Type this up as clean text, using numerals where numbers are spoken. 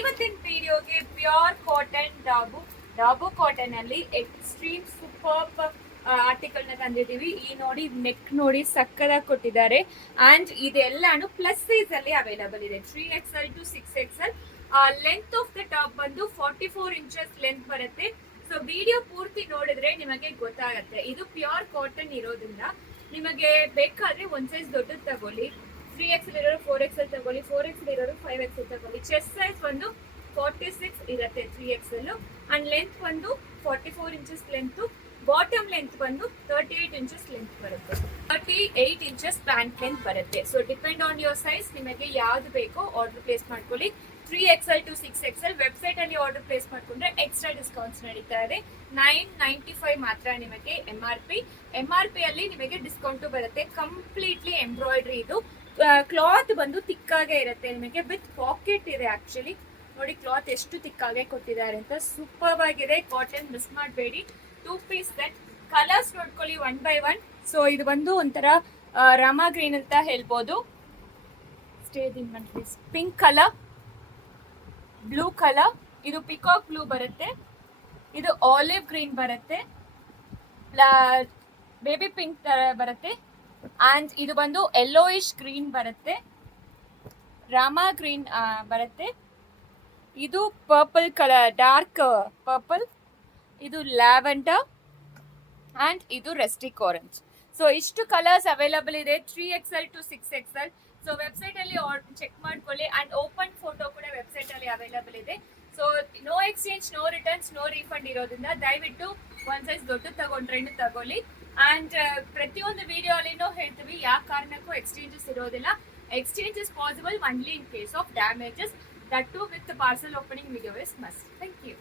ಇವತ್ತಿನ ವಿಡಿಯೋಗೆ pure cotton ಡಾಬು cotton ಅಲ್ಲಿ ಎಕ್ಸ್ಟ್ರೀಮ್ ಸೂಪರ್ ಆರ್ಟಿಕಲ್ ನ ತಂದಿದ್ದೀವಿ. ಈ ನೋಡಿ ನೆಕ್ ನೋಡಿ ಸಕ್ಕದಾಗಿ ಕೊಟ್ಟಿದ್ದಾರೆ. ಅಂಡ್ ಇದೆಲ್ಲಾನು ಪ್ಲಸ್ ಸೈಜ್ ಅಲ್ಲಿ ಅವೈಲಬಲ್ ಇದೆ. 3XL to 6XL. Length of the top ಬಂದು 44 ಇಂಚಸ್ ಲೆಂತ್ ಬರುತ್ತೆ. ಸೊ ವಿಡಿಯೋ ಪೂರ್ತಿ ನೋಡಿದ್ರೆ ನಿಮಗೆ ಗೊತ್ತಾಗುತ್ತೆ. ಇದು ಪ್ಯೂರ್ ಕಾಟನ್ ಇರೋದ್ರಿಂದ ನಿಮಗೆ ಬೇಕಾದ್ರೆ ಒಂದ್ ಸೈಜ್ ದೊಡ್ಡದು ತಗೊಳ್ಳಿ. 3XL ಇರೋರು 4XL ತಗೊಳ್ಳಿ, 4XL ಇರೋರು 5XL ತಗೊಳ್ಳಿ. ಚೆಸ್ಟ್ ಸೈಜ್ ಒಂದು 46 ಇರುತ್ತೆ 3XL ಅಂಡ್ ಲೆಂತ್ ಒಂದು 44 ಇಂಚಸ್ ಲೆಂತ್. ಬಾಟಮ್ ಲೆಂತ್ ಬಂದು 38 ಇಂಚಸ್ ಲೆಂತ್ ಬರುತ್ತೆ. 38 ಇಂಚಸ್ ಪ್ಯಾಂಟ್ ಲೆಂತ್ ಬರುತ್ತೆ. So depend on your size, ನಿಮಗೆ ಯಾವ್ದು ಬೇಕೋ ಆರ್ಡರ್ ಪ್ಲೇಸ್ ಮಾಡ್ಕೊಳ್ಳಿ. 3XL to 6XL ವೆಬ್ಸೈಟ್ ಅಲ್ಲಿ ಆರ್ಡರ್ ಪ್ಲೇಸ್ ಮಾಡ್ಕೊಂಡ್ರೆ ಎಕ್ಸ್ಟ್ರಾ ಡಿಸ್ಕೌಂಟ್ಸ್ ನಡೀತಾ ಇದೆ. 995 ಮಾತ್ರ ನಿಮಗೆ MRP ಅಲ್ಲಿ ನಿಮಗೆ ಡಿಸ್ಕೌಂಟ್ ಬರುತ್ತೆ. Completely embroidery. ಇದು ಕ್ಲಾತ್ ಬಂದು ತಿಕ್ಕಾಗೆ ಇರುತ್ತೆ ನಿಮಗೆ, ವಿತ್ ಪಾಕೆಟ್ ಇದೆ. ಆಕ್ಚುಲಿ ನೋಡಿ ಕ್ಲಾತ್ ಎಷ್ಟು ತಿಕ್ಕಾಗೆ ಕೊಟ್ಟಿದ್ದಾರೆ ಅಂತ. ಸೂಪರ್ ಆಗಿದೆ ಕಾಟನ್, ಮಿಸ್ ಮಾಡಬೇಡಿ. 2 ಪೀಸ್ ಸೆಟ್. ಕಲರ್ಸ್ ನೋಡ್ಕೊಳ್ಳಿ 1 by 1. ಸೊ ಇದು ಬಂದು ಒಂಥರ ರಾಮಾ ಗ್ರೀನ್ ಅಂತ ಹೇಳ್ಬೋದು. ಪಿಂಕ್ ಕಲರ್, ಬ್ಲೂ ಕಲರ್, ಇದು ಪಿಕಾಕ್ ಬ್ಲೂ ಬರುತ್ತೆ, ಇದು ಆಲಿವ್ ಗ್ರೀನ್ ಬರುತ್ತೆ, ಬೇಬಿ ಪಿಂಕ್ ತರ ಬರುತ್ತೆ. ಅಂಡ್ ಇದು ಬಂದು ಯೆಲ್ಲೋಯಿಶ್ ಗ್ರೀನ್ ಬರುತ್ತೆ, ರಾಮಾ ಗ್ರೀನ್ ಬರುತ್ತೆ. ಇದು ಪರ್ಪಲ್ ಕಲರ್, ಡಾರ್ಕ್ ಪರ್ಪಲ್, ಇದು ಲ್ಯಾವೆಂಡರ್ ಅಂಡ್ ಇದು ರೆಸ್ಟಿಕ್ ಆರೆಂಜ್. ಸೊ ಇಷ್ಟು ಕಲರ್ಸ್ ಅವೈಲಬಲ್ ಇದೆ 3XL to 6XL. So website ಅಲ್ಲಿ ಚೆಕ್ ಮಾಡ್ಕೊಳ್ಳಿ. ಅಂಡ್ ಓಪನ್ ಫೋಟೋ ಕೂಡ ವೆಬ್ಸೈಟ್ ಅಲ್ಲಿ ಅವೈಲಬಲ್ ಇದೆ. So no exchange, no returns, no refund ಇರೋದ್ರಿಂದ ದಯವಿಟ್ಟು ಒಂದ್ ಸೈಜ್ ದೊಡ್ಡದು ತಗೊಂಡ್ರೇನು ತಗೊಳ್ಳಿ. ಅಂಡ್ ಪ್ರತಿಯೊಂದು ವಿಡಿಯೋ ಅಲ್ಲಿನೂ ಹೇಳ್ತೀವಿ ಯಾವ ಕಾರಣಕ್ಕೂ ಎಕ್ಸ್ಚೇಂಜಸ್ ಇರೋದಿಲ್ಲ. Exchange is possible only in case of damages. That too with the parcel opening video is must. Thank you.